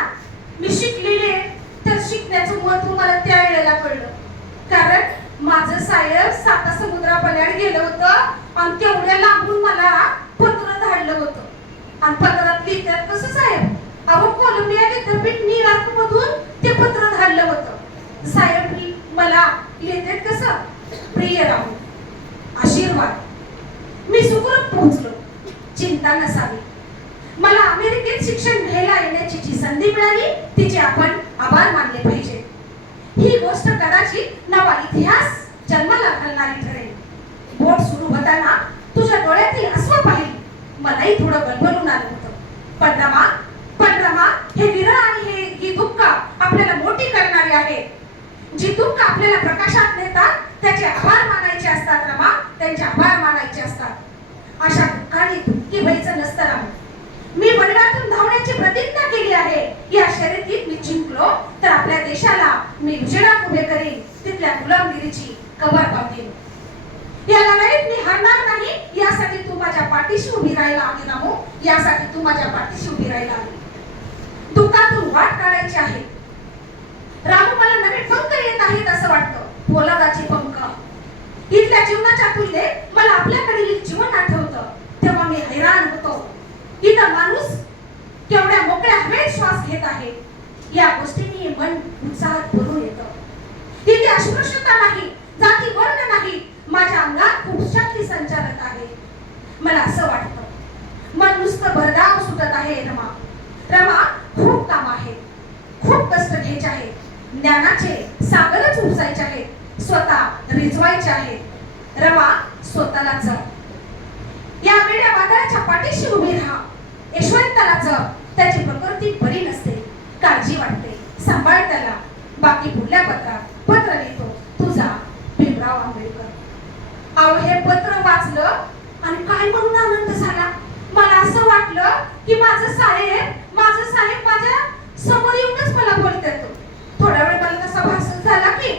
मी शिकलेले तर शिकण्याचं महत्व मला त्यावेळेला कळलं. कारण माझं साहेब साता समुद्रापल्याड गेलं होतं आणि तेवढ्या लांबून मला पत्र धाडलं होतं. आणि पत्रात लिहितात कसं साहेब? अहो कोलंबिया विद्यापीठ न्यूयॉर्क मधून ते पत्र धाडलं होतं. साहेब मला लिहितात कसं? प्रिय राहू, आशीर्वाद, मी सुखरूप पोहोचलो, चिंता नसावी. मला अमेरिकेत शिक्षण घ्यायला येण्याची जी संधी मिळाली तिचे आपण आभार मानले पाहिजे. ही गोष्ट कदाचित नवा इतिहास जन्माला घालणारी ठरेल. बोट सुरू होताना तुझ्या डोळ्यातील अश्रू पाहिली मलाही थोडं बलबलून आलं होतं. पण रमा, हे विरह आणि ही दुःख आपल्याला मोठी करणारी आहे. जी दुःख आपल्याला प्रकाशात नेतात त्याचे आभार मानायचे असतात रमा, त्यांचे आभार मानायचे असतात. अशा दुःखाने दुःखी व्हायचं नसतं राम. मी वडिलांतून धावण्याची प्रतिज्ञा केली आहे. या शर्यतीत मी जिंकलो तर आपल्या देशाला मी उजेडात उभे करेन, तिथल्या गुलामगिरीची कबर बांधेन. या लढाईत मी हरणार नाही. यासाठी तू माझ्या पाठीशी उभी राहायला हवी रामू, यासाठी तू माझ्या पाठीशी उभी राहायला हवी. दुःखातून वाट काढायची आहे रामू. मला नवे पंख येत आहेत असं वाटतं, पोलादाचे पंख. इथल्या जीवनाच्या तुलनेत मला आपल्याकडील जीवन आठवतं. तेव्हा मी हैराण होतो. इथं माणूस केवढ्या मोकळ्या हवेत श्वास घेत आहे. या गोष्टीने मन उत्साहात भरून येतं. इथे अस्पृश्यता नाही, जाती वर्ण नाही, माझ्या अंगात खूप शक्ती संचारत आहे. मला असं वाटतं मन नुसतं भरधाव सुटत आहे रमा. खूप काम आहे, खूप कष्ट घ्यायचे आहे, ज्ञानाचे सागरच उपसायचे आहेत, स्वतः रिजवायचे आहेत. रमा, स्वतःला जप. या वेड्या वादळाच्या पाठीशी उभी राहा. यशवंताला जप. त्याची प्रकृती बरी नसते, काळजी वाटते, सांभाळ त्याला. बाकी पुढल्या पत्रात पत्र लिहितो तुझा भीमराव आंबेडकर. अहो हे पत्र वाचलं आणि काय म्हणून आनंद झाला. मला असं वाटलं की माझं साहेब माझ्या समोर येऊनच मला बोलतात. थोडा वेळ मला तसा भासच झाला की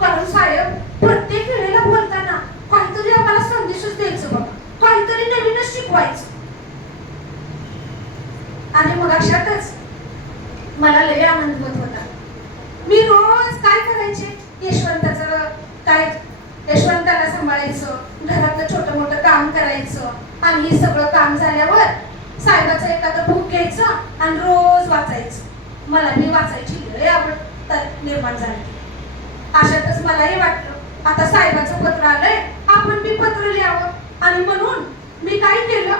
कारण साहेब प्रत्येक वेळेला बोलताना काहीतरी आम्हाला संदेशच द्यायचं बघा, काहीतरी नवीनच शिकवायचं. आणि मग अशातच मला लय आनंद होत होता. मी रोज काय करायचे, यशवंताला सांभाळायचं, घरातलं छोटं मोठं काम करायचं आणि हे सगळं काम झाल्यावर साहेबाचं एखादं बुक घ्यायचं आणि रोज वाचायचं. मला मी वाचायची लय आवड निर्माण झाली. अशातच मलाही वाटलं आता साहेबाचं पत्र आलंय, आपण मी पत्र लिहावं. आणि म्हणून मी काय केलं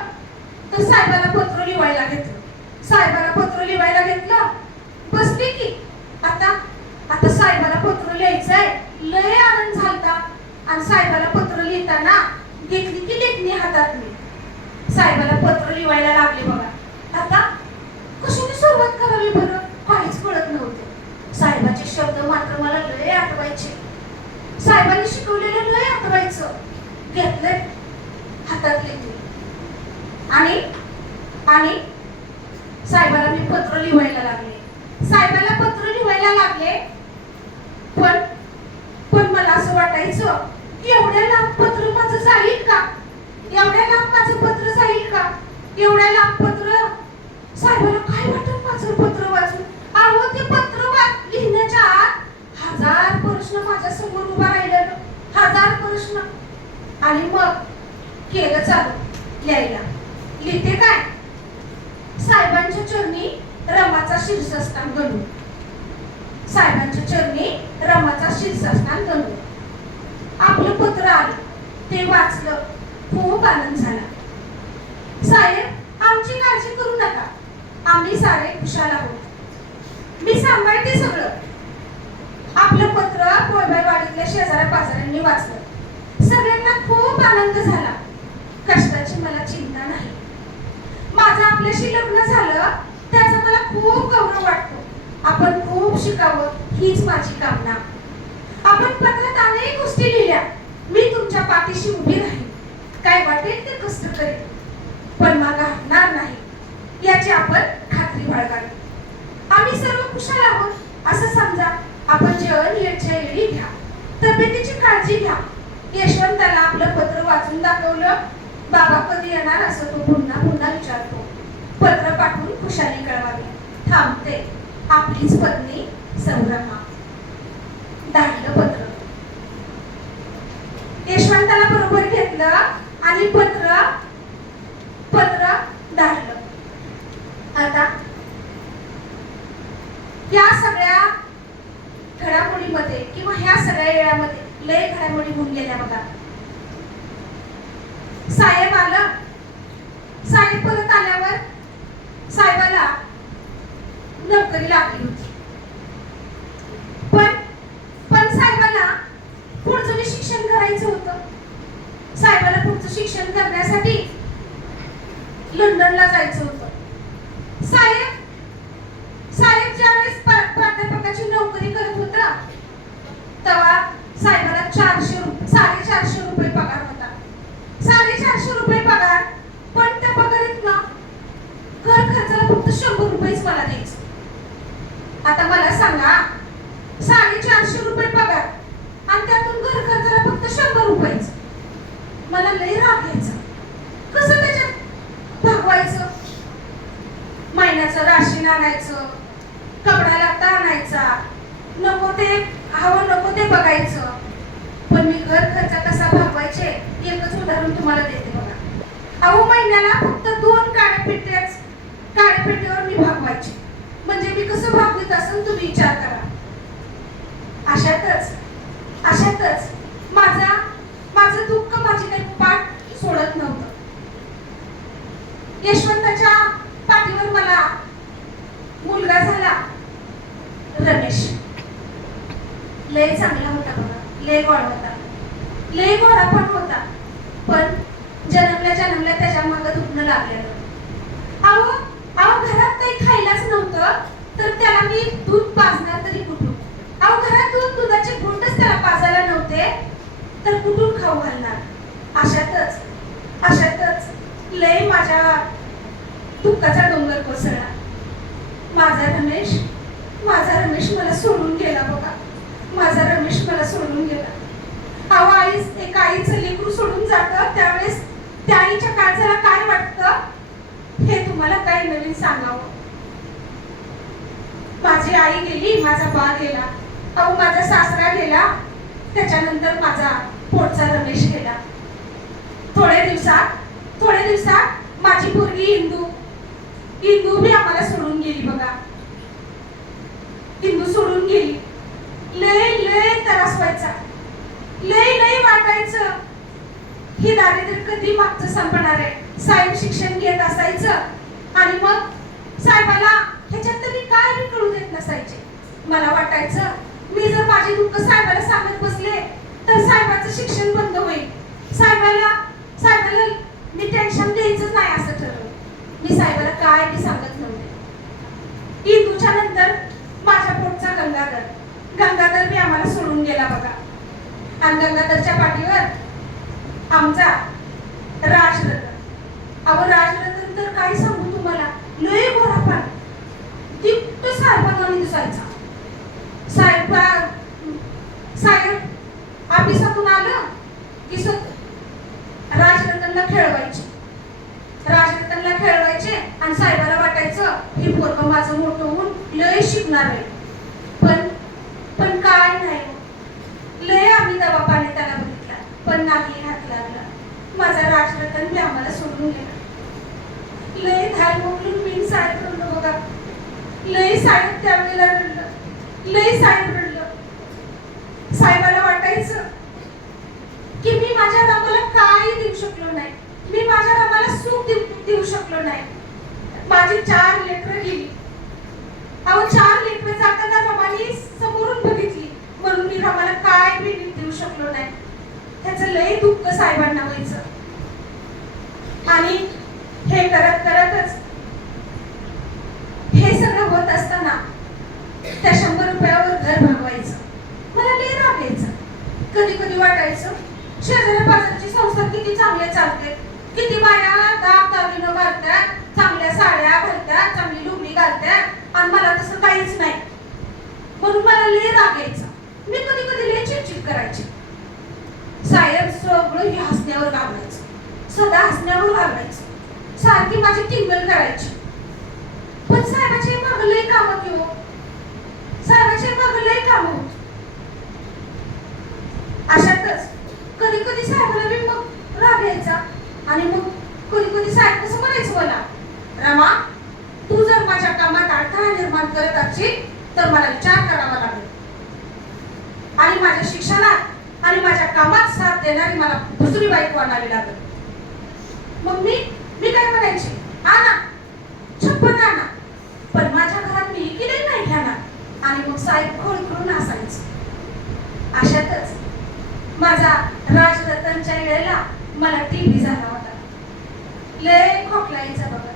तर साहेबाला पत्र लिहायला घेतलं. बसले की आता साहेबाला पत्र लिहायचंय. लय आनंद झालता. आणि साहेबाला पत्र लिहिताना घेतली की लेखणी हातात मी साहेबाला पत्र लिहायला लागले बघा. आता कशाने सुरुवात करावी बरं काहीच कळत नव्हतं. साहेबाचे शब्द मात्र मला लय आठवायचे. साहेबांनी शिकवलेलं लय आठवायचं. घेतलंय हातात लेखणी आणि साहेबाला मी पत्र लिहायला लागले. पण मला असं वाटायचं की एवढ्या लांब पत्र माझं जाईल का, एवढ्या लांब माझं पत्र जाईल का, एवढ्या लांब पत्र. साहेबाला काय वाटत माझं पत्र वाचून. अहो ते पत्र लिहिण्याच्या आत 1000 प्रश्न माझ्या समोर उभा राहिलेलं, 1000 प्रश्न. आणि मग केलं चालू लिहायला. लिहिते काय, साहेबांच्या चरणी रमाचा शीर्षस्थान गणू. साहेबांच्या चरणी रमाचा शीर्षस्थान गणू. आपलं पत्र आलं, ते वाचलं, खूप आनंद झाला. साहेब आमची काळजी करू नका, आम्ही सारे खुशाल आहोत, मी सांभाळते सगळं. आपलं पत्र कोळबाईवाडीतल्या शेजाऱ्या पाजाऱ्यांनी वाचलं. सगळ्यांना खूप आनंद झाला. कष्टाची मला चिंता नाही. माझं आपल्याशी लग्न झालं त्याचा मला खूप गौरव वाटतो. आपण खूप शिकावं हीच माझी कामना. आपण पत्रात अनेक गोष्टी लिहिल्या. मी तुमच्या पाठीशी उभी राहीन, काय वाटेल ते कष्ट करेन, पण मागे हटणार नाही याची आपण खात्री बाळगावी. आम्ही सर्व कुशल आहोत असं समजा. आपण जेवण येण्याच्या वेळी घ्या, तब्येतीची काळजी घ्या. यशवंताला आपलं पत्र वाचून दाखवलं. बाबा कधी येणार असं तो पुन्हा पुन्हा विचारतो. पत्र पाठवून खुशाली कळवावी. थांबते आपलीच पत्नी संभ्रमा. धाडलं पत्र. यशवंताला बरोबर घेतलं आणि पत्र धाडलं. आता या सगळ्या घडामोडीमध्ये किंवा ह्या सगळ्या वेळामध्ये लय घडामोडी होऊन गेल्या बघा. साहेब आलं. साहेब परत आल्यावर साहेबाला नोकरी लागली होती. पण साहेबाला पुढचं शिक्षण करायचं होतं. साहेबाला पुढचं शिक्षण करण्यासाठी लंडनला जायचं होतं. साहेब ज्यावेळेस प्राध्यापकाची नोकरी करत होता तेव्हा साहेबाला 450 रुपये पगार होता. 450 रुपये पगार. पण त्या पगारात ना घर खर्चाला फक्त 100 रुपयेच मला द्यायचं. आता मला सांगा 450 रुपये पगार आणि त्यातून घर खर्चाला फक्त 100 रुपयेच. मला लई राग यायचा. कसं त्याच्यात भागवायचं? महिन्याचं राशन आणायचं, कपडा लत्ता आणायचा, नको ते हवं नको ते बघायचं. पण मी घर खर्च कसा भागवायचे एकच उदाहरण तुम्हाला देते बघा. अहो महिन्याला फक्त 2 काड्यापेटीवर मी भागवायचे. म्हणजे मी कसं भागवीत असेल तुम्ही विचार करा. अशातच माझं दुःख माझी काही पाठ सोडत नव्हतं. यशवंताच्या पाठीवर मला मुलगा झाला रमेश. लय चांगला होता बघा, लय गोड होता, लय गोडा पण होता. पण जन्मल्या त्याच्या मागं दुखणं लागलेलं. अहो घरात काही खायलाच नव्हतं तर त्याला मी दूध पाजणार तरी कुठून? अहो घरात दुधाचे घोटच त्याला पाजायला नव्हते तर कुठून खाऊ घालणार? अशातच लय माझ्या दुःखाचा डोंगर कोसळला. माझा रमेश मला सोडून गेला बघा. माझा रमेश मला सोडून गेला. अहो आईचं लेकरू सोडून जातं त्यावेळेस त्या आईच्या काळजाला काय वाटतं हे तुम्हाला काही नवीन सांगावं. माझी आई गेली, माझा बा गेला, अहो माझा सासरा गेला, त्याच्यानंतर माझा पोटचा रमेश गेला. थोडे दिवसात माझी पोरगी इंदू भी आम्हाला सोडून गेली बघा. इंदू सोडून गेली. लय त्रास व्हायचा, लय वाटायचं ही दारिद्र्य कधी मागचं संपणार आहे. साहेब शिक्षण घेत असायचं आणि मग साहेबाला ह्याच्यात तरी काय बी कळू देत नसायचे. मला वाटायचं मी जर माझे दुःख साहेबाला सांगत बसले तर साहेबाचं शिक्षण बंद होईल. साहेबाला मी टेन्शन द्यायचंच नाही असं ठरवलं. मी साहेबाला काय बी सांगत नव्हते. इंदूच्या नंतर माझ्या पोटचा गंगाधर बी आम्हाला सोडून गेला बघा. आणि गंगाधरच्या पाठीवर आमचा राजरतन. अहो राजरतन तर काय सांगू तुम्हाला, लय गोरापान, दिप्त साहेबांना दिसायचा. साहेब ऑफिसातून आलं की राजरतनला खेळवायचे आणि साहेबाला वाटायचं हे पोरगं माझं मोठं होऊन लय शिकणार आहे. पण काय नाही, लय आम्ही दवा पाणी त्याला बघितला पण नाही हात लागला. माझा राजरतन बी आम्हाला सोडून गेला. लय धाय मोकलून मी साहेब रडलो बघा. लय साहेब त्यावेळेला रडलं. साहेबाला वाटायचं की मी माझ्या रामाला काही देऊ शकलो नाही, मी माझ्या रामाला सुख देऊ शकलो नाही. माझी 4 लेकरं गेली. अहो 4 लेकरं जाताना रमानी समोरून बघितली म्हणून मी रमाला काय बी देऊ शकलो नाही. त्याचं लय दुःख साहेबांना व्हायचं. आणि हे करतच हे सगळं होत असताना त्या 100 रुपयावर घर भागवायचं. मला लय राग यायचा. कधी वाटायचं शेजाऱ्या पाजारची संसार किती चांगले चालते, किती बाया दागिनं घालतात, चांगल्या साड्या घालतात, चांगली लुगडी घालतात आणि मला तसं काहीच नाही. म्हणून मला लय राग यायचा. मी कधी लय चिडचिड करायची. साहेब सगळं हे हसण्यावर घालवायचं, सदा हसण्यावर घालवायचं, सारखी माझी टिंगल करायची. पण साहेबाचे मागं लय कामं किंवा साहेबाचे मागं लय कामं होत. अशातच कधी साहेबाला बी मग राग यायचा. आणि मग कधी साहेब कसं म्हणायचं मला, रमा तू अपमान करत असशील तर मला विचार करावा लागेल. आणि माझ्या शिक्षणात आणि माझ्या कामात साथ देणारी मला दुसरी बायको आणावी लागेल. मग मी काय म्हणायचे, आणा छप्पन आणा, पण माझ्या घरात मी इकडे नाही घेणार. आणि मग साहेब खोल करून असायचं. अशातच माझा राजरतनच्या वेळेला मला टीबी झाला होता. लय खोकला यायचा बघा,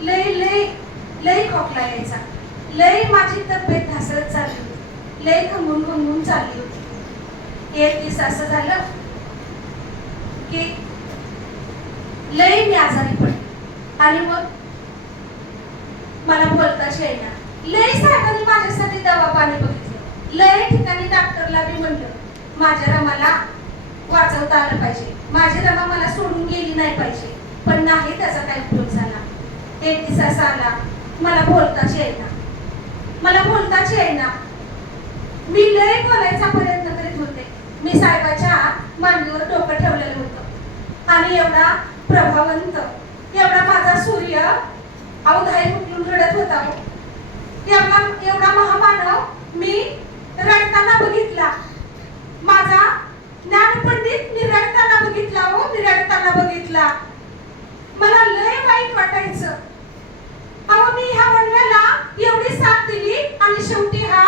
लय लय लय खोकला यायचा. लय माझी तब्येत ढासळत चालली होती, लय खंगून खंगून चालली होती. एक दिवस असं झालं की लय मी आजारी पडले आणि मग मला बोलताच येईना. लय साहेबांनी माझ्यासाठी दवा पाणी बघितलं, लय ठिकाणी डॉक्टरला बी म्हणलं माझ्या रमाला वाचवता आलं पाहिजे, माझी रमा मला सोडून गेली नाही पाहिजे, पण नाही त्याचा काही उपयोग झाला. एक दिवस असा आला मला बोलताच येईना, मला बोलताच येईना. मी लय बोलायचा प्रयत्न करीत होते. मी साहेबाच्या मांडीवर डोकं ठेवलेलं होतं आणि एवढा प्रभावंत, एवढा माझा सूर्य अवधाई उठून रडत होता. एवढा महामानव मी रडताना बघितला. माझा ज्ञानपंडित मी रडताना बघितला. हो, मी रडताना बघितला. मला लय वाईट वाटायचं. अहो, मी ह्या वनव्याला एवढी साथ दिली आणि शेवटी हा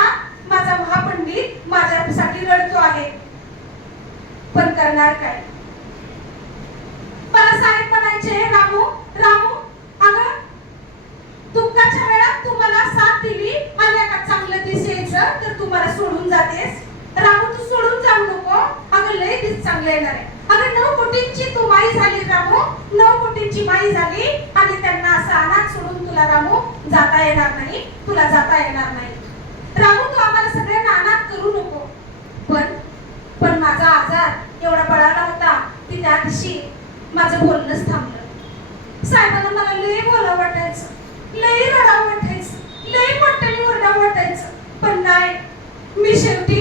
माझा महापंडित माझ्यासाठी रडतो आहे. पण करणार काय? मला साहेब म्हणायचे, रामू रामू, अगं दुःखाच्या वेळात तू मला साथ दिली आणि एका चांगलं दिस यायचं तर तू मला सोडून जातेस. रामू, तू सोडून जाऊ नको. अगं लय दिस चांगले येणार आहे. अगं 9 कोटींची तू माई झाली रामू, 9 कोटींची माई झाली आणि त्यांना असं अनाथ सोडून तुला रामू जाता येणार नाही, तुला जाता येणार नाही. रामू, तू आम्हाला सगळ्यांना अनाथ करू नको. पण माझा आजार एवढा बळाला होता की त्या दिवशी माझं बोलणंच थांबलं. साहेबांना मला लय बोलावं वाटायचं, लय रडावं वाटायचं, लय मोठ्याने ओरडावं वाटायचं. पण नाही, मी शेवटी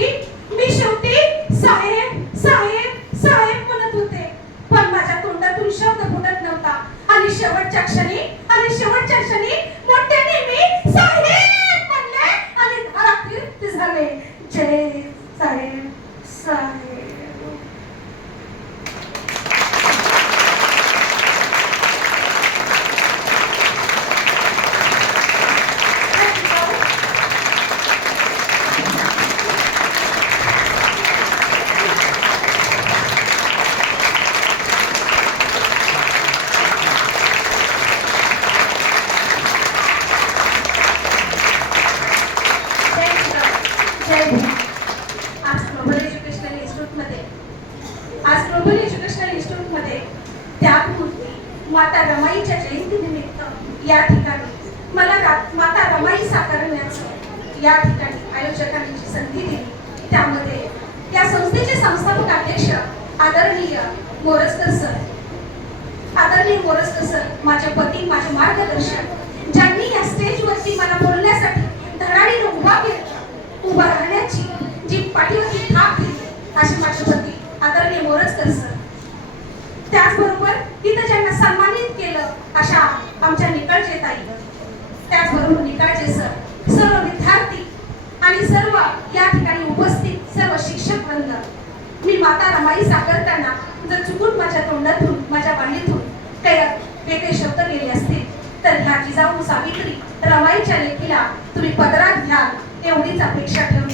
साहेब साहेब साहेब म्हणत होते. पण माझ्या तोंडातून शब्द फुटत नव्हता. आणि शेवटच्या क्षणी मोठ्याने मी साहेब म्हणले आणि घरात झाले. जय साहेब साहेब. माता रमाईच्या जयंतीनिमित्त या ठिकाणी मला माता रमाई साकारण्याचं या ठिकाणी आयोजकांनी जी संधी दिली, त्यामध्ये या संस्थेचे संस्थापक अध्यक्ष आदरणीय मोरजकर सर, माझे पती, माझे मार्गदर्शक, ज्यांनी या स्टेजवरती मला बोलण्यासाठी धडाडीने उभा राहण्याची जी पाठीवरती थाप दिली, असे माझे पती आदरणीय मोरजकर सर. त्याचबरोबर इथं ज्यांना सन्मानित केलं अशा आमच्या निकाळजे ताई, त्याचबरोबर निकाळजे सर, सर्व विद्यार्थी आणि सर्व या ठिकाणी उपस्थित सर्व शिक्षक वृंद. मी माता रमाई साकारताना जर चुकून माझ्या तोंडातून, माझ्या वाणीतून काही वेगळे शब्द गेले असतील तर ह्या जिजाऊ सावित्री रमाईच्या लेखीला तुम्ही पदरात घ्याल एवढीच अपेक्षा ठेवून